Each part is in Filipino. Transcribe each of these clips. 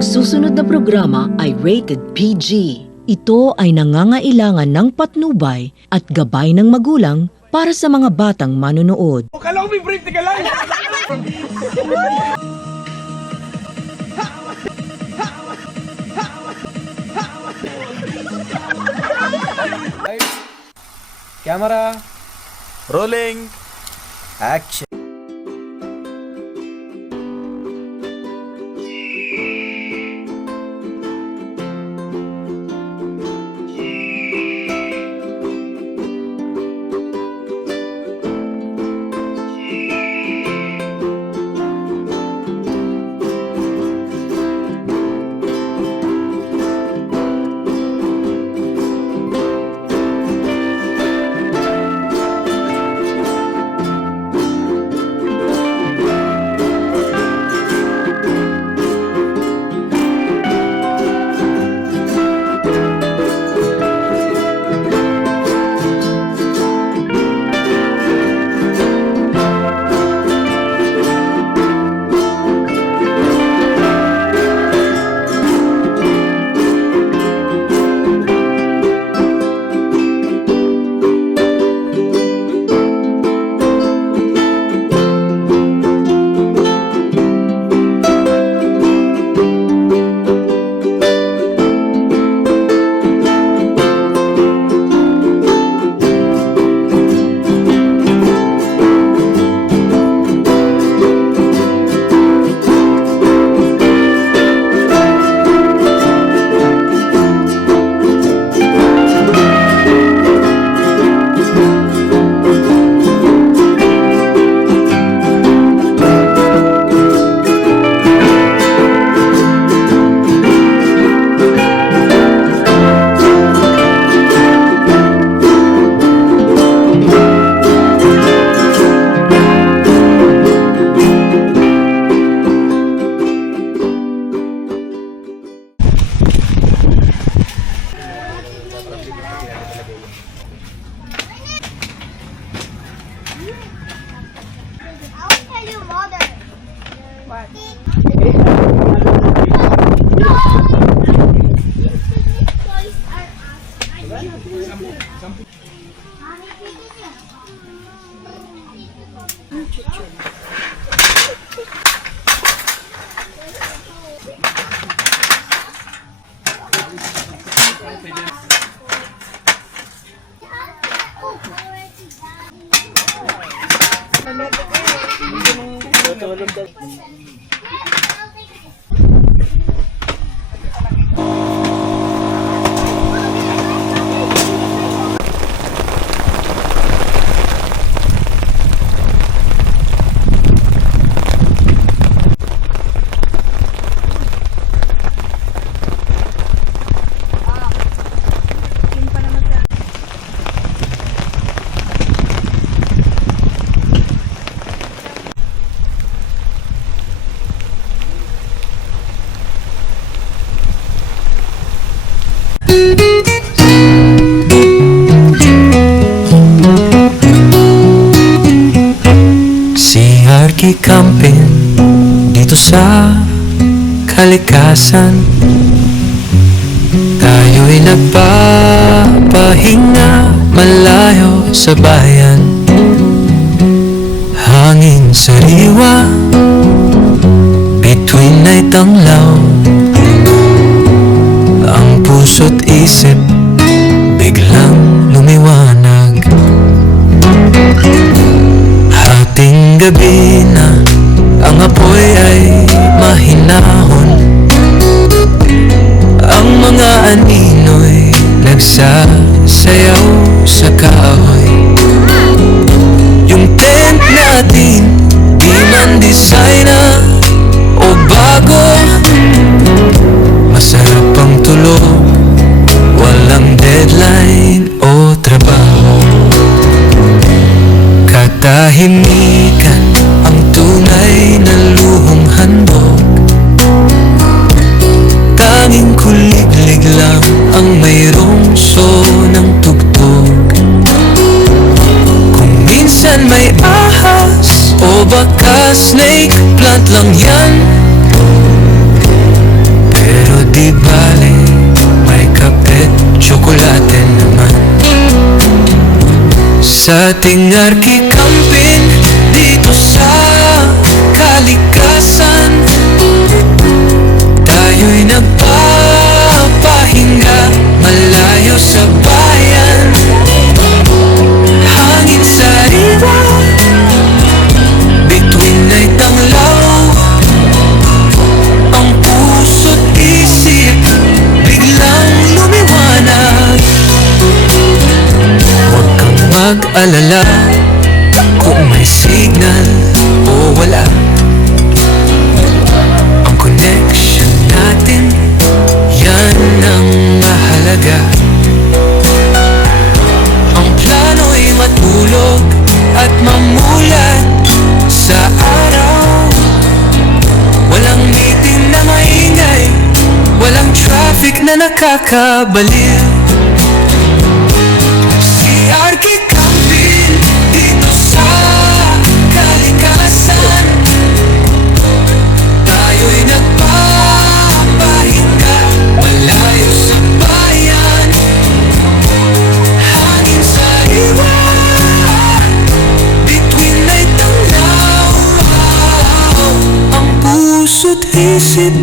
Ang susunod na programa ay rated PG. Ito ay nangangailangan ng patnubay at gabay ng magulang para sa mga batang manonood. Kala ko may break, teka lang! Camera! Rolling! Action! I'll tell you mother. What? Toys are us. Mommy, Si Arky Campin dito sa kalikasan, tayo'y nagpapahinga malayo sa bayan. Hangin sariwa, bituin ay tanglaw, ang puso't isip biglang lumiwanag. Hating gabi na ang apoy ay mahinahon, ang mga anino'y nagsasayaw sa kahoy. Yung tent natin di man designer o bago, masarap ang tulog, walang deadline o trabaho. Katahimikan ang tunay na luhong handog, tanging kuliglig lang ang mayroong ng tugtog. Kung minsan may ahas o baka snake plant lang yan, di bale, may kape't tsokolate naman. Sa ating arkikampin dito sa kalikasan, tayo'y nagpapahinga malayo sa bayan. Hangin sariwa, bituin ay tanglaw, ang puso't isip biglang lumiwanag. Huwag kang mag-alala kung may signal o wala, ang connection natin, yan ang mahalaga. Ang plano'y matulog at mamulat sa araw. Walang meeting na maingay, walang traffic na nakakabaliw. Si Arky Campin dito sa kalikasan, tayo'y nagpapahinga malayo sa bayan. Hangin sariwa, bituin ay tanglaw, ang puso't isip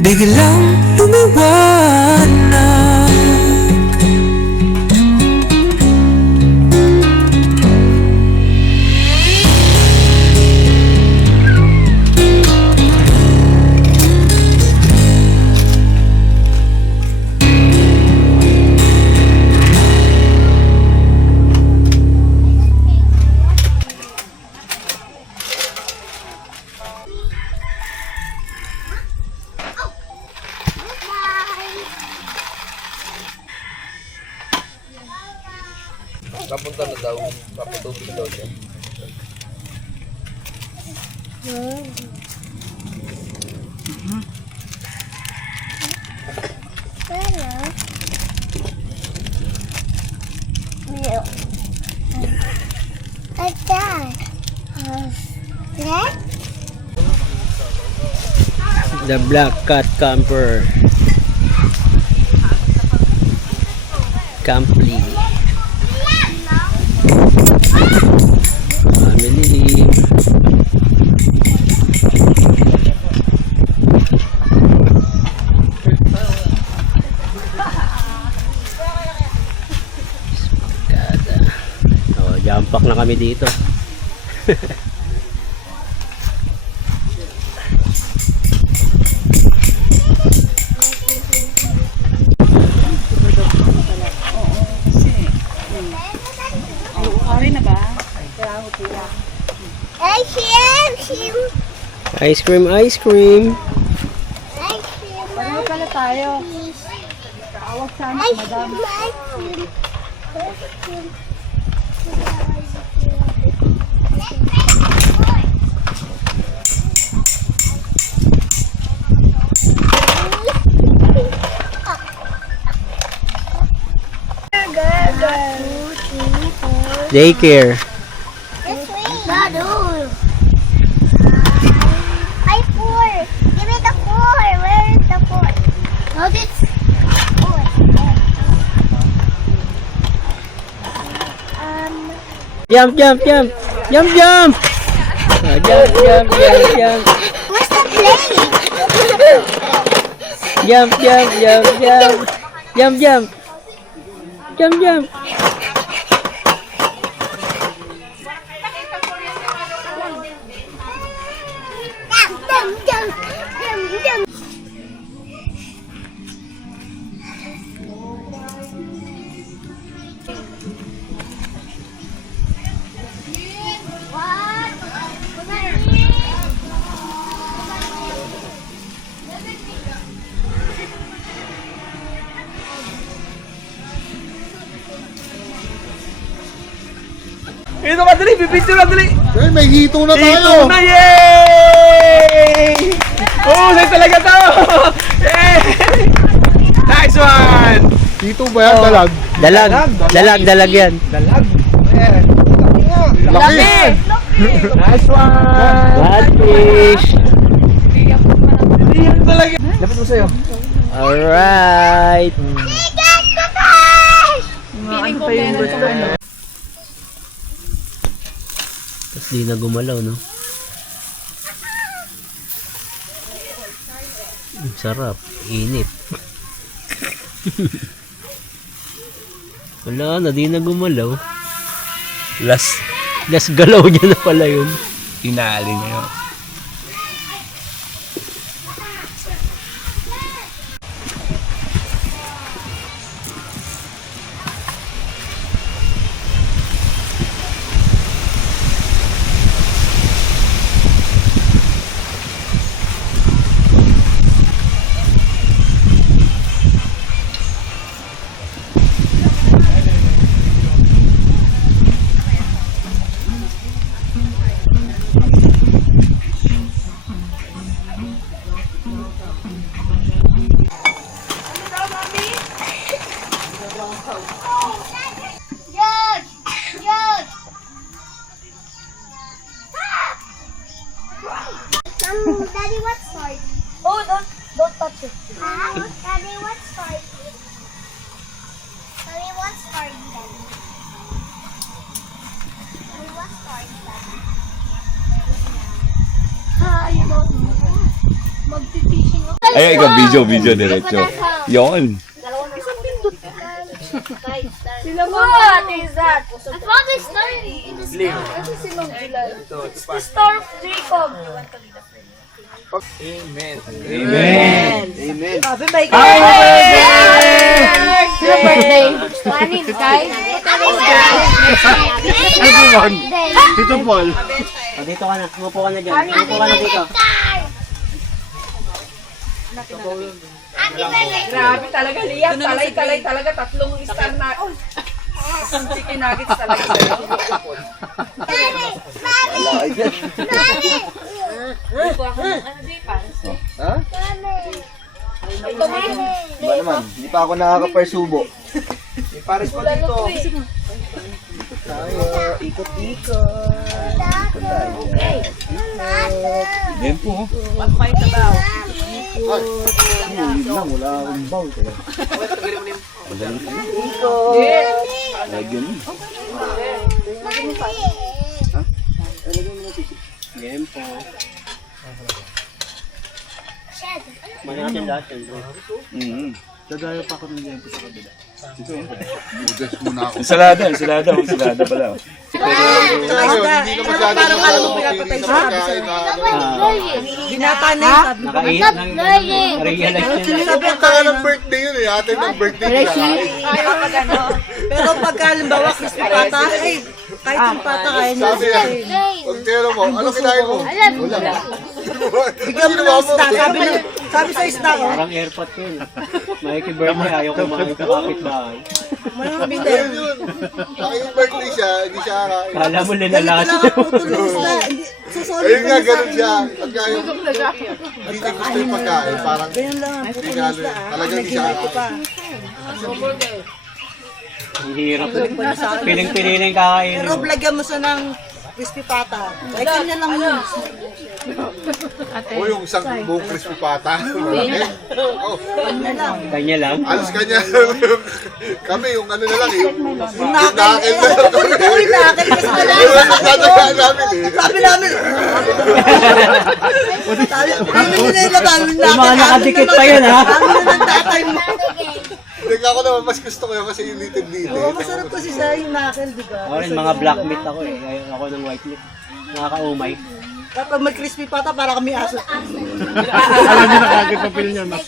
biglang lumiwanag. Papunta na daw. Papatubig daw siya. Like that. That? The Black Cat Camper. Camply. Family. Oh, jump pack na kami dito. Ice cream, ice cream. Pareho pala tayo. Tawag sana, madam. Ice cream. Daycare. This way. Dadu. Ay, 4. Give me the 4. Where is the 4? No, this 4. Jump, jump, jump. Jump, jump. Oh, jump, jump, jump, jump. Where's the plane? Jump, jump, jump, jump. Jump, jump. Jump, jump. Jump. Ito ka, dali! Pipicture na, dali! Eh, may hito na Ito tayo. na! Yay! Oh, sa'yo talaga to! Yay! Nice one! Hito ba yan? Dalag. Dalag. Dalag, dalag yan. Dalag! Laki. Nice one! Catfish. Yan talaga! Lapit mo sa'yo. Alright. Tapos di na gumalaw, no? Sarap. Init. Wala na, di na gumalaw. Last galaw niya na pala yun. Tinali na yun. Judge! Judge! Daddy, what's sword? Oh, don't touch it. Daddy, what's sword? Daddy, what's sword? Daddy, what's sword? You don't know. Magti-fishing ako. Ay, ikaw, video diretso. Yon. What is that? I found a star. This is Simon Bilal. It's the star of Jacob. Amen. Happy birthday! Planning, guys. Tito Paul. O, dito ka na. Umupo ka na dyan. Umupo ka na dito. Happy birthday! Grabe talaga, Liam. Talay talaga. Tatlong star na. Isang chicken nuggets talaga. Mami! Mami! Mami! Ha? Mami! Ba naman? Hindi pa ako nakaka-persubo. May pares pa dito. Tayo, ikot-ikot. Yan po. Yun lang, wala akong bowl. Lagyan mo. Game po. Mali natin lahat yun, bro. Dadayo pa ako ng lento sa kabila. Budas muna ako. Ensalada pala. Hindi ka masyado pinapatay sa pagkain na Binata na yung sabi. Naka-8 ng realize nyo na. Pupunta ka ng birthday yun eh. Ate ng birthday niya. Ayaw pag ano. Pero pagka halimbawa, crispy pata, kahit yung pata kaya niya. Sabi yan. Pag tinanong mo, ano kinain mo? Wala. Bigyan mo ng isda. Sabi sa isda ko. Parang airpot yun. Mikey birthday, ayaw kumain sa kapitbahay. Mga binte. Ayun yun. Baka yung birthday siya, hindi siya kakain. Kala mo Galit linalas. lang ang puto ng isda. Susunod Ayun nga, ka ganun na siya. Pagka yung hindi niya gusto yung pagkain, parang Ganyan lang ang puto hindi ng nga isda. talagang hindi siya Nag-invite ko pa. kakain. Ang hirap. Piling-pililing kakain. Pero lagyan mo siya ng crispy pata. Ay, kanya lang yun. O yung isang buong crispy pata. Malaki. Oh, Kanya lang. Kanya lang. alas kanya. Kami, yung ano na lang, yung Nakil. nakil na lang kami. Uy, nakil kasi wala. Yung nagtatagaan namin eh. Sabi namin. Sabi nila namin Yung mga nakadikit pa yun, ha? Sabi na ng tatay mo. Hindi ako naman, mas gusto ko yun kasi yung litid-litid. Oo, masarap kasi siya yung nakil, di ba? Ako rin, mga black meat ako eh. Ayaw ako ng white meat. Nakaka-umay. Kapag may crispy pata, para kami aso. Alam niyo na kagad papel niya, no?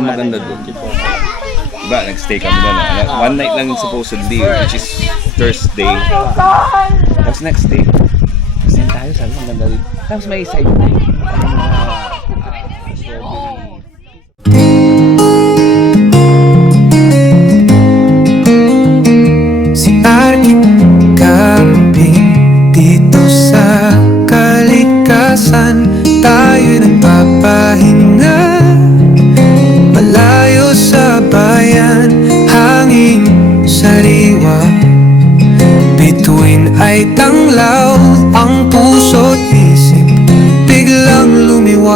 Maganda doon. Diba, nag-stay kami na. One night lang supposedly, which is Thursday. Tapos next day, kasi tayo sabi, maganda dito. Tapos may side day. Si Arkin Camping dito sa kalikasan, tayo'y nagpapahinga malayo sa bayan, hanging sariwa. Bituin ay tanglaw ang puso't isip, biglang lumiwanag.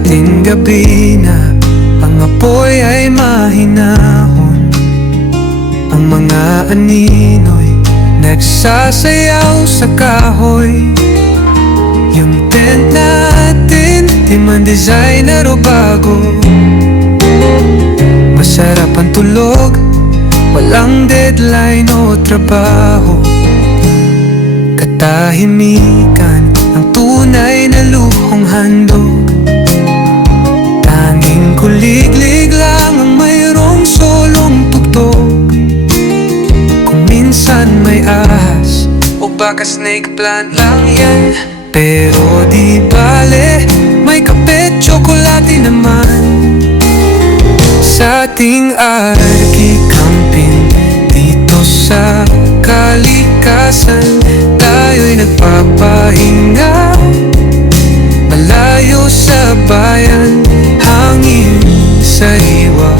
ating gabi na ang apoy ay mahinahon. Ang mga anino'y nagsasayaw sa kahoy. Yung tent natin, di man designer o bago. Masarap ang tulog, walang deadline o trabaho. Katahimikan ang tunay na luhong handog. Tanging kuliglig lang ang mayroong solong tugtog. Kung minsan may ahas o baka snake plant lang yan, pero di bale, may kape, tsokolate naman. Sa ating arki-camping dito sa kalikasan, tayo'y nagpapahinga. Malayo sa bayan, hangin sariwa.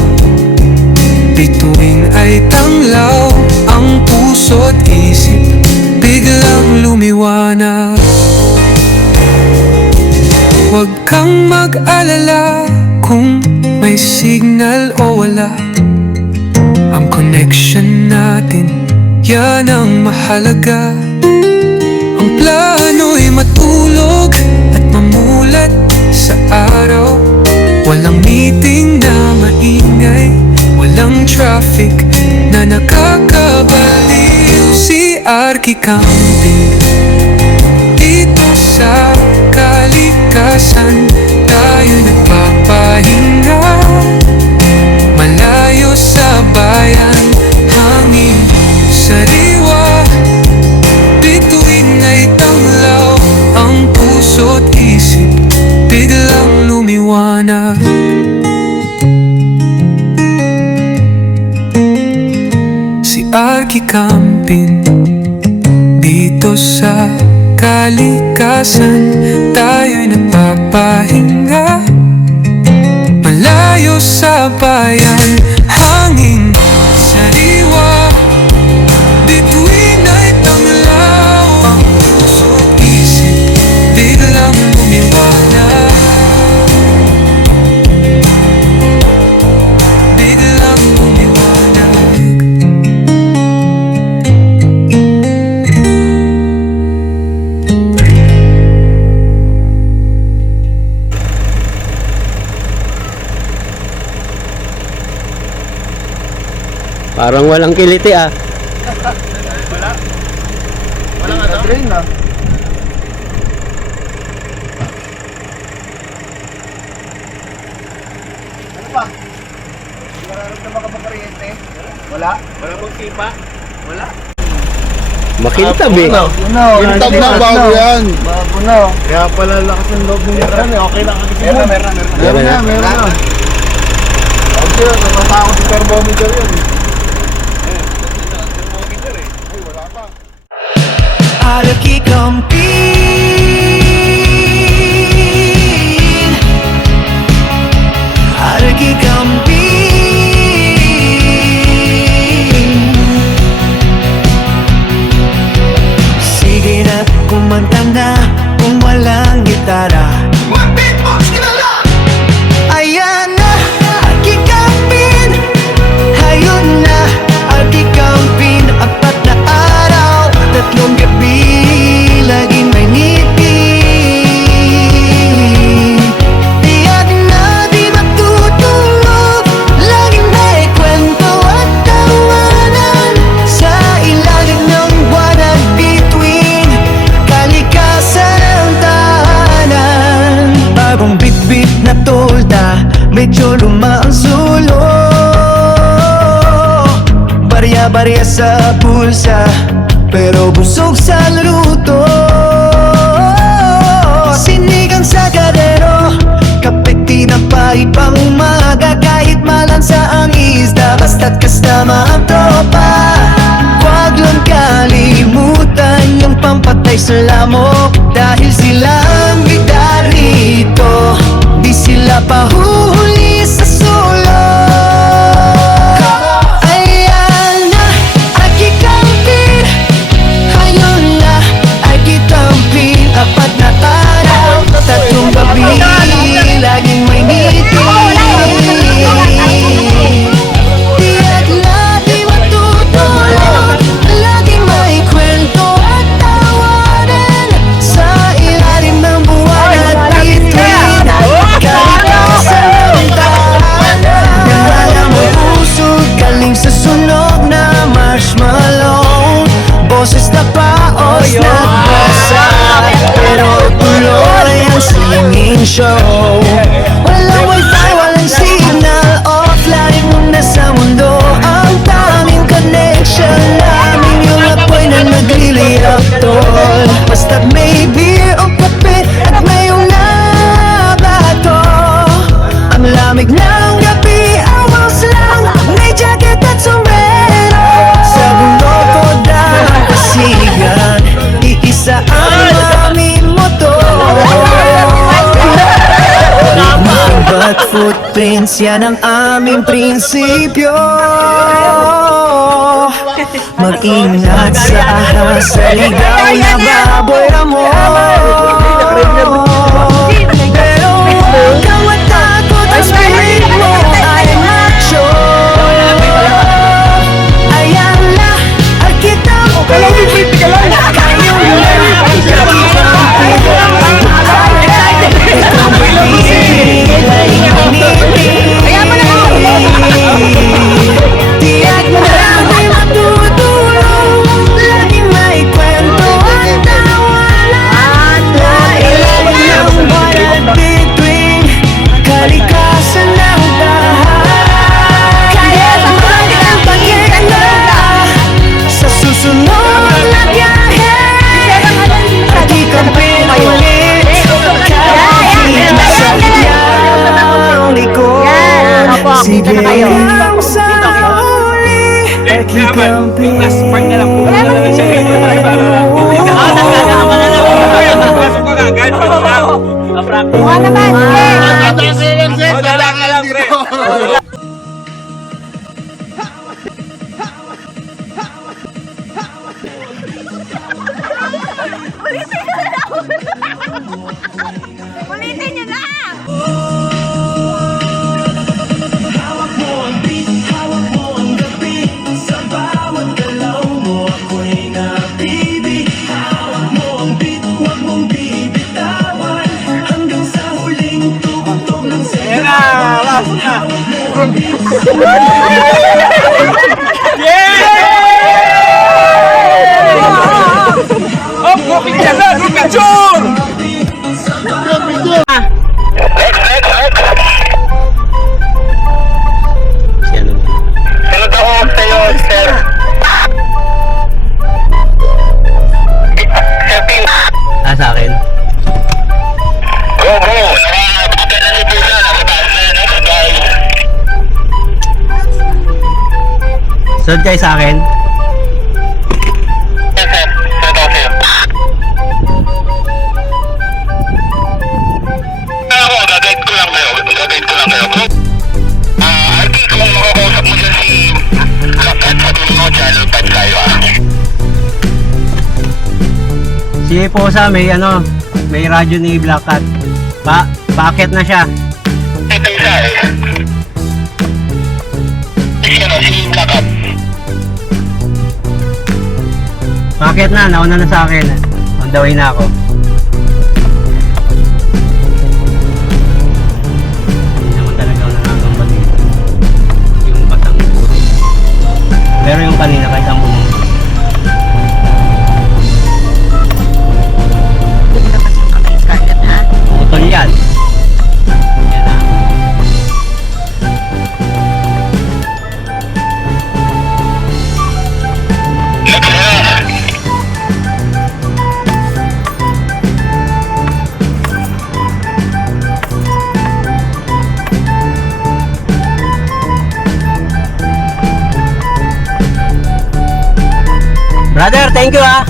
Bituin ay tanglaw, ang puso't isip biglang lumiwanag. Huwag kang mag-alala kung may signal o wala. Ang connection natin, yan ang mahalaga. Ang plano'y matulog at mamulat sa araw. Walang meeting na maingay, walang traffic na nakakabaliw. Si arki-camping dito sa kalikasan, tayo nagpapahinga. Malayo sa bayan, hangin sariwa. Bituin ay tanglaw, ang puso't isip biglang lumiwanag. Si arki-camping dito sa kalikasan, tayo'y nagpapahinga. Malayo sa bayan, hangin sariwa. Bituin ay tanglaw, ang puso't isip biglang lumiwanag. Biglang lumiwanag. Parang walang kiliti ah. Train na. Ano pa? Nararamdaman ka ba kuryente? Wala? Wala bang sipa? Wala? Makintab eh. Kintab na, bago yan. Bago na. Kaya pala lakas ng loob mo. Okay lang kasi mo. Meron na. Okay, natatakot si thermometer yun. Arki-camping, arki-camping. Sige na, kumanta na kung walang gitara. Ayan na, arki-camping. Hayun na, arki-camping. 4 na araw, 3 gabi, laging may ngiti. Tiyak na di matutulog, laging may kwento at tawanan. Sa ilalim ng buwan at bituin, kalikasan ang tahanan. Bagong bit-bit na tolda, medyo luma ang sulo. Barya-barya sa bulsa, pero busog sa luto. Sinigang sa kadero, kapit tinapay pang umaga. Kahit malansa ang isda, basta't kasama ang tropa. Huwag lang kalimutan yung pampatay sa lamok, dahil sila ang bida rito. Di sila pahuhuli sa sulo. Ayan na, arki-camping. Ayun na, arki-camping. 4 na araw, 3 gabi, laging show. Walang wifi, walang signal, offline muna sa mundo. Ang tanging connection namin yung apoy na nagliliyap, tol. Basta't may beer o kape at mayroong nabato. Ang lamig ng gabi, awas lang, may jacket at sombrero. Sa bulokod ang pasigan, iisa ang aming motor. But footprints, yan ang aming prinsipyo. Mag-ingat sa ahas, sa ligaw na baboy amor. Pero huwag kang matakot, ang spirit mo ay macho. Ayan na, at kita mo kayong tiyak na may matutulong. Laging may kwento at tawanan. Lailan ng bayan between kalikasan ng tahan. Kaya naman ang pag-iala sa susunod na biyahe. At ikampin ulit kahit nasa kanyang likod. Sige lang sa huli, ikampin. Ulitin nyo na! Sa akin. Sunod kayo sa akin. Si Posa may may radyo ni Black Cat. Bakit na siya? Bakit na? Nauna na sa akin. On the way na ako. Hindi naman talaga ako nangangambat yung batang puro. Pero yung kanina kahit ang bumong. Putol yan. Yan na. Brother, thank you ah.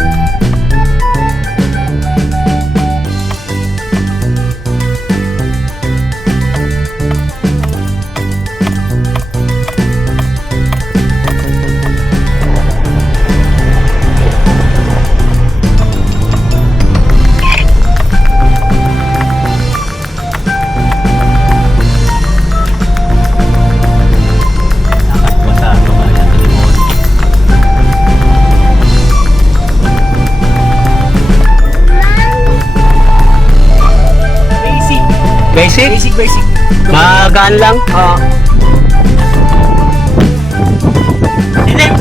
Basic? Basic. Magaan lang? Oo.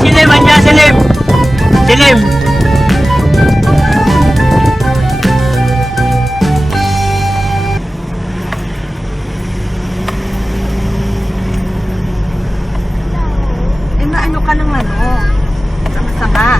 Silim, anya, silim. Silim. ka ng ano, sanga-sanga.